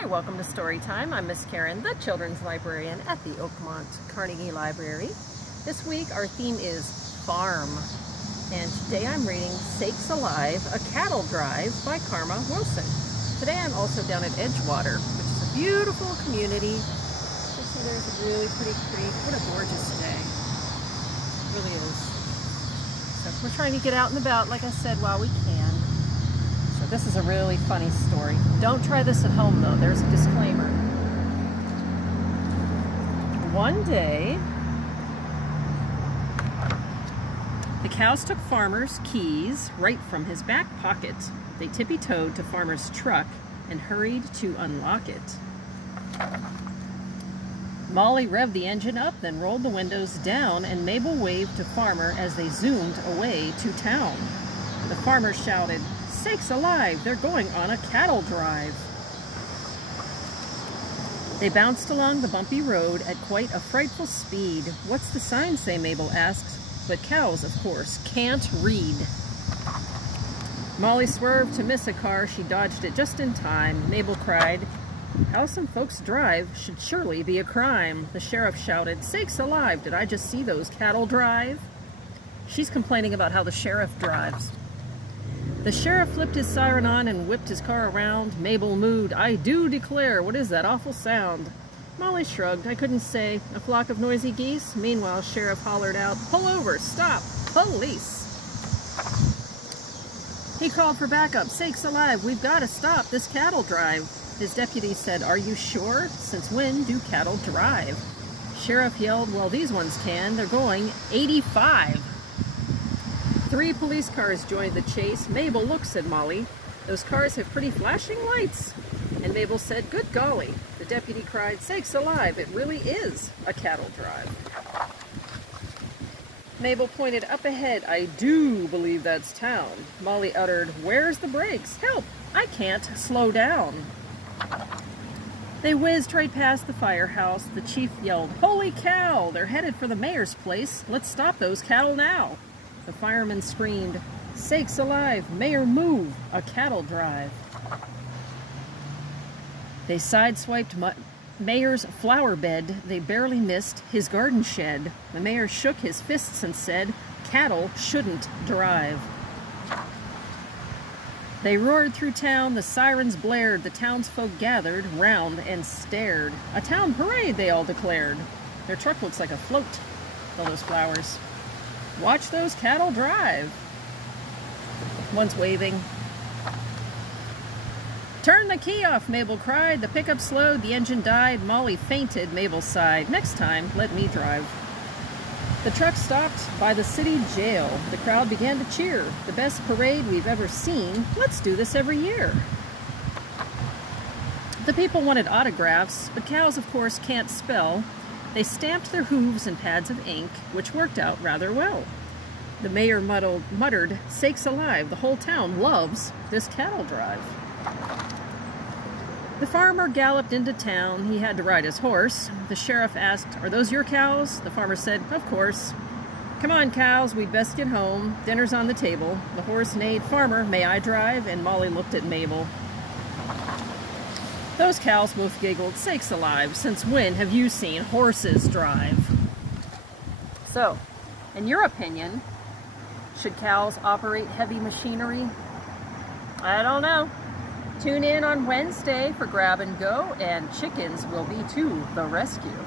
Hi, welcome to Story Time. I'm Miss Karen, the Children's Librarian at the Oakmont Carnegie Library. This week our theme is farm, and today I'm reading Sakes Alive, A Cattle Drive by Karma Wilson. Today I'm also down at Edgewater, which is a beautiful community. You see there's a really pretty creek. What a gorgeous day. It really is. So we're trying to get out and about, like I said, while we can. So this is a really funny story. Don't try this at home though, there's a disclaimer. One day, the cows took Farmer's keys right from his back pocket. They tippy-toed to Farmer's truck and hurried to unlock it. Molly revved the engine up, then rolled the windows down, and Mabel waved to Farmer as they zoomed away to town. The farmer shouted, "Sakes alive, they're going on a cattle drive." They bounced along the bumpy road at quite a frightful speed. "What's the sign say?" Mabel asked. But cows, of course, can't read. Molly swerved to miss a car. She dodged it just in time. Mabel cried, "How some folks drive should surely be a crime." The sheriff shouted, "Sakes alive, did I just see those cattle drive?" She's complaining about how the sheriff drives. The sheriff flipped his siren on and whipped his car around. Mabel mooed, "I do declare, what is that awful sound?" Molly shrugged. "I couldn't say. A flock of noisy geese?" Meanwhile, Sheriff hollered out, "Pull over! Stop! Police!" He called for backup. "Sakes alive, we've got to stop this cattle drive." His deputy said, "Are you sure? Since when do cattle drive?" Sheriff yelled, "Well, these ones can. They're going 85. 3 police cars joined the chase. "Mabel, look," said Molly. "Those cars have pretty flashing lights." And Mabel said, "Good golly." The deputy cried, "Sakes alive, it really is a cattle drive." Mabel pointed up ahead. "I do believe that's town." Molly uttered, "Where's the brakes? Help! I can't slow down." They whizzed right past the firehouse. The chief yelled, "Holy cow! They're headed for the mayor's place. Let's stop those cattle now." The fireman screamed, "Sakes alive! Mayor, move! A cattle drive." They sideswiped Mayor's flower bed. They barely missed his garden shed. The mayor shook his fists and said, "Cattle shouldn't drive." They roared through town. The sirens blared. The townsfolk gathered round and stared. "A town parade," they all declared. "Their truck looks like a float, all those flowers. Watch those cattle drive." One's waving. "Turn the key off," Mabel cried. The pickup slowed, the engine died. Molly fainted, Mabel sighed. "Next time, let me drive." The truck stopped by the city jail. The crowd began to cheer. "The best parade we've ever seen. Let's do this every year." The people wanted autographs, but cows, of course, can't spell. They stamped their hooves in pads of ink, which worked out rather well. The mayor muttered, "Sakes alive, the whole town loves this cattle drive." The farmer galloped into town. He had to ride his horse. The sheriff asked, "Are those your cows?" The farmer said, "Of course." "Come on, cows, we'd best get home. Dinner's on the table." The horse neighed, "Farmer, may I drive?" And Molly looked at Mabel. Those cows both giggled. "Sakes alive, since when have you seen horses drive?" So, in your opinion, should cows operate heavy machinery? I don't know. Tune in on Wednesday for Grab and Go, and chickens will be to the rescue.